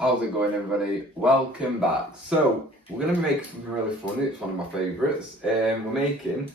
How's it going, everybody? Welcome back. So we're going to make something really funny. It's one of my favourites. We're making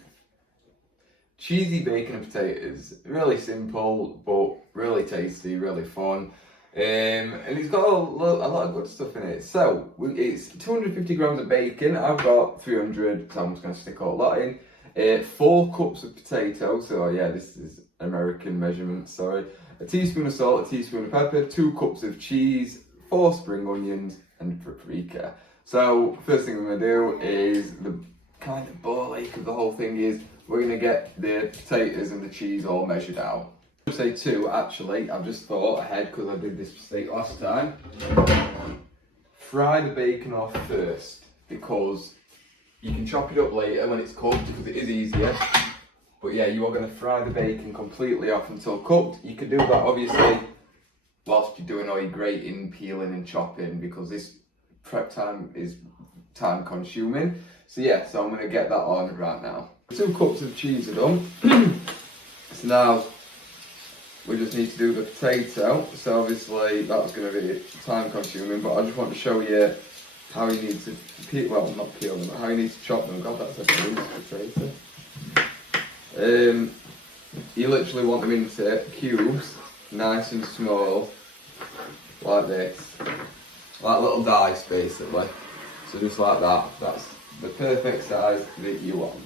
cheesy bacon and potatoes. Really simple, but really tasty, really fun. And it's got a lot of good stuff in it. So it's 250 grams of bacon. I've got 300, so I'm just going to stick all that in. 4 cups of potatoes. So yeah, this is American measurements. Sorry. A teaspoon of salt, a teaspoon of pepper, 2 cups of cheese, 4 spring onions and paprika. So first thing we're going to do is the kind of ball ache of the whole thing is we're going to get the potatoes and the cheese all measured out. I would say 2 actually. I've just thought ahead because I did this mistake last time. Fry the bacon off first because you can chop it up later when it's cooked because it is easier. But yeah, you are going to fry the bacon completely off until cooked. You can do that obviously whilst you're doing all your grating, peeling and chopping because this prep time is time consuming. So yeah, so I'm going to get that on right now. 2 cups of cheese are done. So now we just need to do the potato. So obviously that's going to be time consuming, but I just want to show you how you need to peel, well not peel them, but how you need to chop them. God, that's a loose potato. You literally want them into cubes, nice and small, like this, like little dice basically. So just like that, that's the perfect size that you want.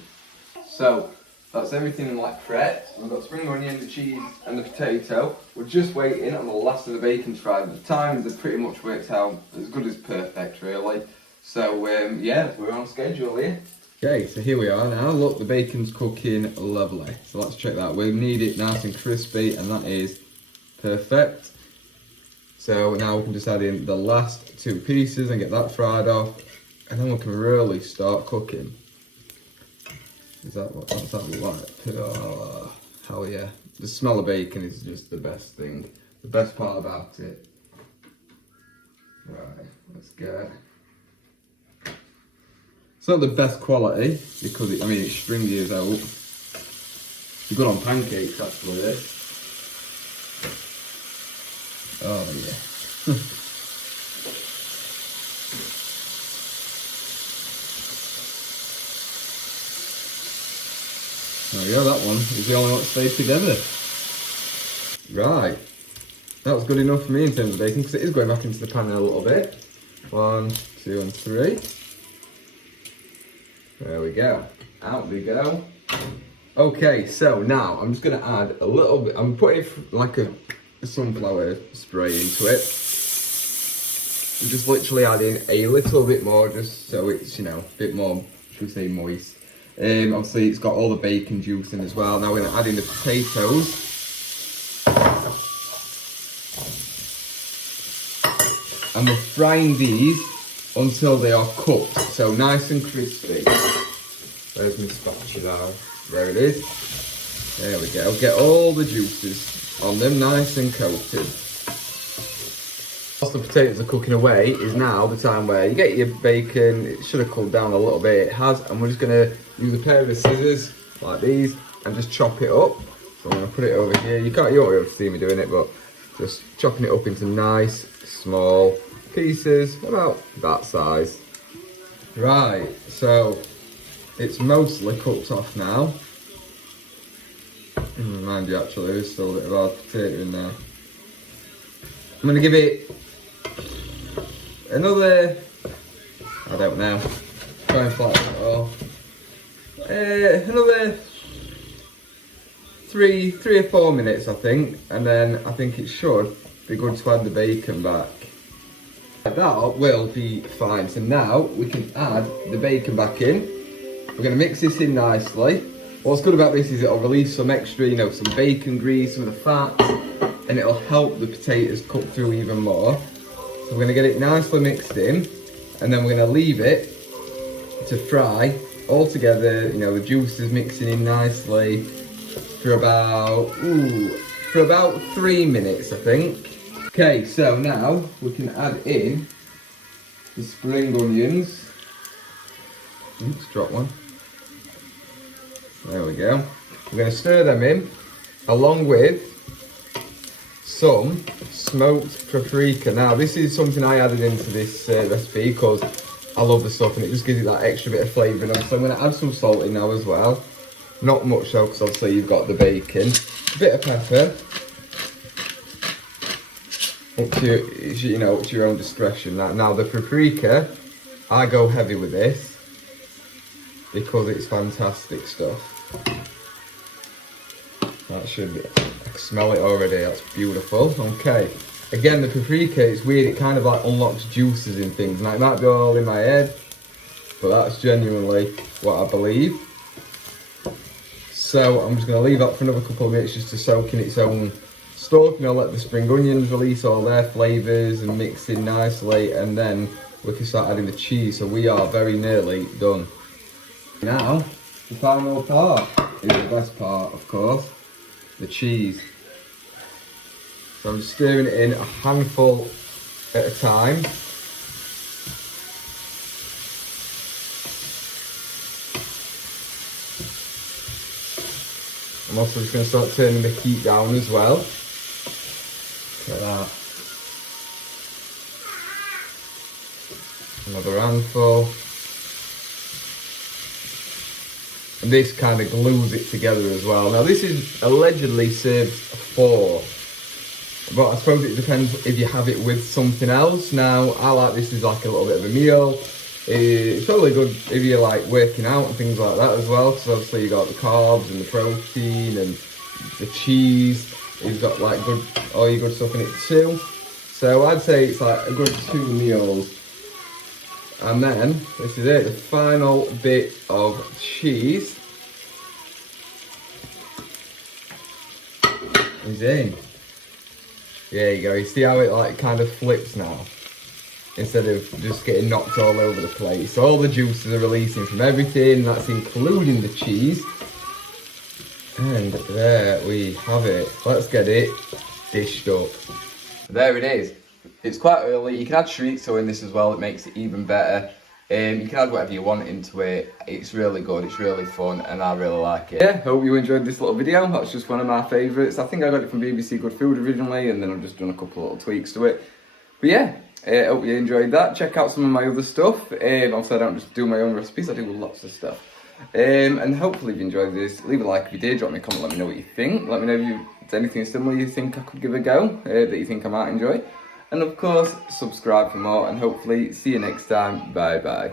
So that's everything like prepped. We've got spring onion, the cheese and the potato. We're just waiting on the last of the bacon to fry. The times have pretty much worked out as good as perfect really. So yeah, we're on schedule here. Okay, so here we are now. Look, the bacon's cooking lovely. So let's check that. We need it nice and crispy, and that is perfect. So now we can just add in the last 2 pieces and get that fried off, and then we can really start cooking. Is that what's that look like? Oh, hell yeah. The smell of bacon is just the best thing. The best part about it. Right, let's get. It's not the best quality because it's stringy as hell. It's good on pancakes actually, this. Oh yeah. Oh yeah, that one is the only one that stays together. Right. That's good enough for me in terms of bacon because it is going back into the pan in a little bit. 1, 2 and 3. There we go. Out we go. Okay, so now I'm just going to add a little bit. I'm putting like a sunflower spray into it. I'm just literally adding a little bit more just so it's, a bit more, should we say, moist. Obviously it's got all the bacon juice in as well. Now we're going to add in the potatoes. And we're frying these until they are cooked, so nice and crispy. There's my spatula. There it is. There we go. Get all the juices on them, nice and coated. Whilst the potatoes are cooking away, is now the time where you get your bacon. It should have cooled down a little bit. It has, and we're just gonna use a pair of scissors like these and just chop it up. So I'm gonna put it over here. You won't be able to see me doing it, but just chopping it up into nice, small pieces about that size. Right, so it's mostly cooked off now. Mind you, actually, there's still a bit of hard potato in there. I'm going to give it another, I don't know, try and flatten it all. Another 3 or 4 minutes, I think, and then I think it should be good to add the bacon back. That will be fine. So now we can add the bacon back in. We're going to mix this in nicely. What's good about this is it'll release some extra, some bacon grease, some of the fat, and it'll help the potatoes cook through even more. So we're going to get it nicely mixed in, and then we're going to leave it to fry all together. The juice is mixing in nicely for about 3 minutes, I think. Okay, so now we can add in the spring onions. Oops, drop one. There we go. We're going to stir them in along with some smoked paprika. Now this is something I added into this recipe because I love the stuff and it just gives it that extra bit of flavour. And so I'm going to add some salt in now as well. Not much though, because obviously you've got the bacon. A bit of pepper. Up to you know, up to your own discretion. Now the paprika, I go heavy with this because it's fantastic stuff. That should be. I can smell it already. That's beautiful. Okay. Again, the paprika, it's weird. It kind of like unlocks juices in things. Now it might be all in my head, but that's genuinely what I believe. So I'm just going to leave that for another couple of minutes just to soak in its own stuff. You know, let the spring onions release all their flavours and mix in nicely, and then we can start adding the cheese. So we are very nearly done. Now, the final part is the best part, of course, the cheese. So I'm just stirring it in a handful at a time. I'm also just going to start turning the heat down as well. Look at that. Another handful. And this kind of glues it together as well. Now this is allegedly served for, but I suppose it depends if you have it with something else. Now I like this as like a little bit of a meal. It's probably good if you're like working out and things like that as well, because obviously you got the carbs and the protein and the cheese. You've got like good, all your good stuff in it too. So I'd say it's like a good 2 meals. And then this is it, the final bit of cheese is in. There you go. You see how it like kind of flips now, instead of just getting knocked all over the place. So all the juices are releasing from everything, that's including the cheese. And there we have it. Let's get it dished up. There it is. It's quite early. You can add chorizo in this as well, it makes it even better. You can add whatever you want into it. It's really good, it's really fun, and I really like it. Yeah, hope you enjoyed this little video. That's just one of my favourites. I think I got it from BBC Good Food originally, and then I've just done a couple of little tweaks to it. But yeah, hope you enjoyed that. Check out some of my other stuff. Also, I don't just do my own recipes, I do lots of stuff. And hopefully if you enjoyed this, leave a like if you did, drop me a comment, let me know what you think. Let me know if there's anything similar you think I could give a go, that you think I might enjoy. And of course, subscribe for more, and hopefully see you next time. Bye bye.